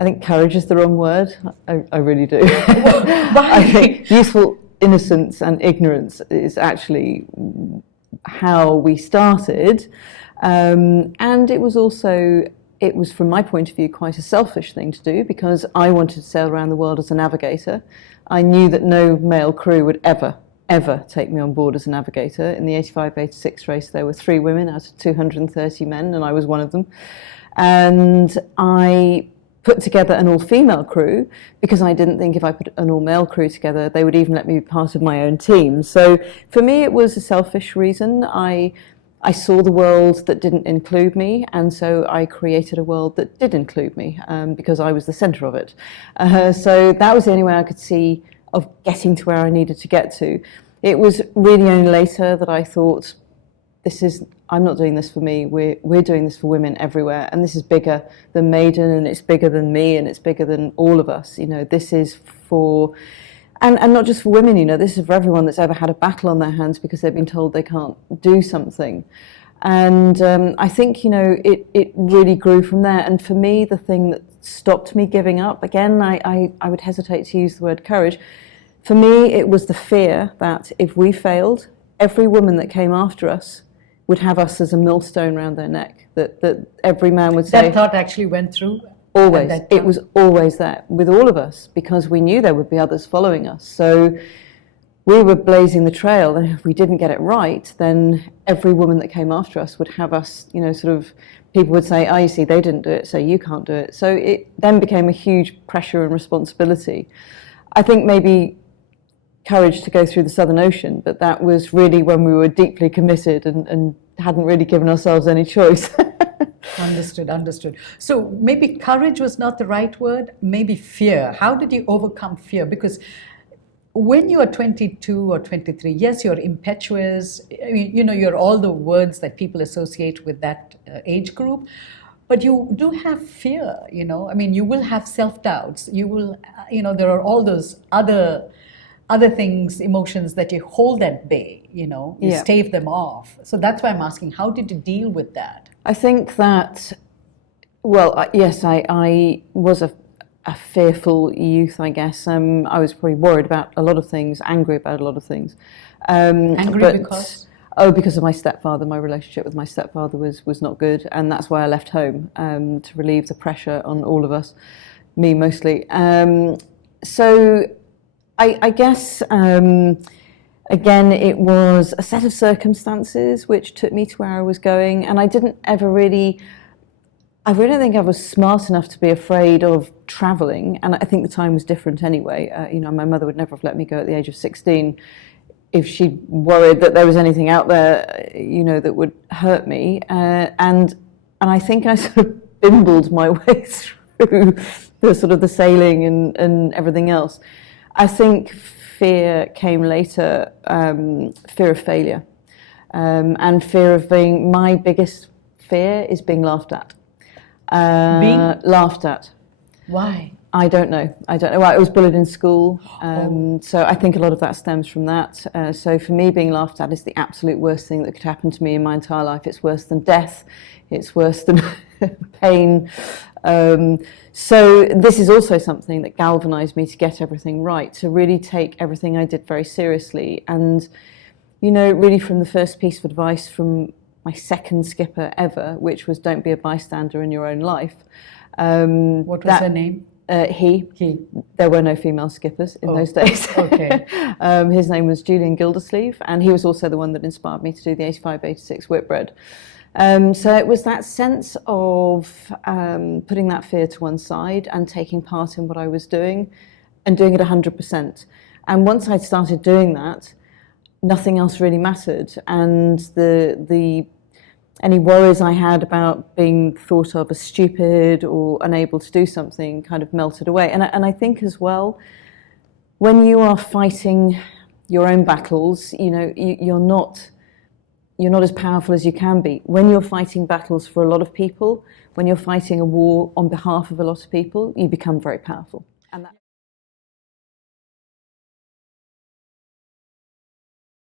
I think courage is the wrong word. I really do. Why? I think youthful innocence and ignorance is actually how we started. And it was also, it was from my point of view quite a selfish thing to do, because I wanted to sail around the world as a navigator. I knew that no male crew would ever take me on board as a navigator. In the 85-86 race, there were 3 women out of 230 men, and I was one of them. And I put together an all-female crew because I didn't think if I put an all-male crew together, they would even let me be part of my own team. So for me, it was a selfish reason. I saw the world that didn't include me, and so I created a world that did include me, because I was the centre of it. So that was the only way I could see of getting to where I needed to get to. It was really only later that I thought, I'm not doing this for me, we're doing this for women everywhere, and this is bigger than Maiden, and it's bigger than me, and it's bigger than all of us. You know, this is for, and not just for women, you know, this is for everyone that's ever had a battle on their hands because they've been told they can't do something. And I think, you know, it really grew from there. And for me, the thing that stopped me giving up, again, I would hesitate to use the word courage. For me, it was the fear that if we failed, every woman that came after us would have us as a millstone around their neck, that every man would say... That thought actually went through? Always. It was always there with all of us, because we knew there would be others following us. So we were blazing the trail, and if we didn't get it right, then every woman that came after us would have us, you know, sort of, people would say, oh, you see, they didn't do it, so you can't do it. So it then became a huge pressure and responsibility. I think maybe courage to go through the Southern Ocean, but that was really when we were deeply committed and hadn't really given ourselves any choice. Understood. So maybe courage was not the right word, maybe fear. How did you overcome fear? Because when you are 22 or 23, yes, you're impetuous, I mean, you know, you're all the words that people associate with that age group, but you do have fear, you know. I mean, you will have self-doubts, you will, you know, there are all those other things, emotions that you hold at bay, you know, you stave them off. So that's why I'm asking, how did you deal with that? I think that, well, yes, I was a fearful youth, I guess. I was probably worried about a lot of things, angry about a lot of things. Because? Oh, because of my stepfather. My relationship with my stepfather was not good, and that's why I left home, to relieve the pressure on all of us, me mostly. So I guess, again, it was a set of circumstances which took me to where I was going, and I really don't think I was smart enough to be afraid of travelling, and I think the time was different anyway. You know, my mother would never have let me go at the age of 16 if she'd worried that there was anything out there, you know, that would hurt me. And I think I sort of bimbled my way through the sort of the sailing and everything else. I think fear came later, fear of failure, and fear of being, my biggest fear is being laughed at. Being? Laughed at. Why? I don't know. Well, I was bullied in school, so I think a lot of that stems from that. So for me, being laughed at is the absolute worst thing that could happen to me in my entire life. It's worse than death. It's worse than pain. So this is also something that galvanized me to get everything right, to really take everything I did very seriously. And, you know, really from the first piece of advice from my second skipper ever, which was don't be a bystander in your own life. What was her name? He. There were no female skippers in those days. Okay. His name was Julian Gildersleeve, and he was also the one that inspired me to do the 85-86 Whitbread. So it was that sense of putting that fear to one side and taking part in what I was doing and doing it 100%. And once I'd started doing that, nothing else really mattered. And any worries I had about being thought of as stupid or unable to do something kind of melted away. And I think as well, when you are fighting your own battles, you know, you're not as powerful as you can be. When you're fighting battles for a lot of people, when you're fighting a war on behalf of a lot of people, you become very powerful. And that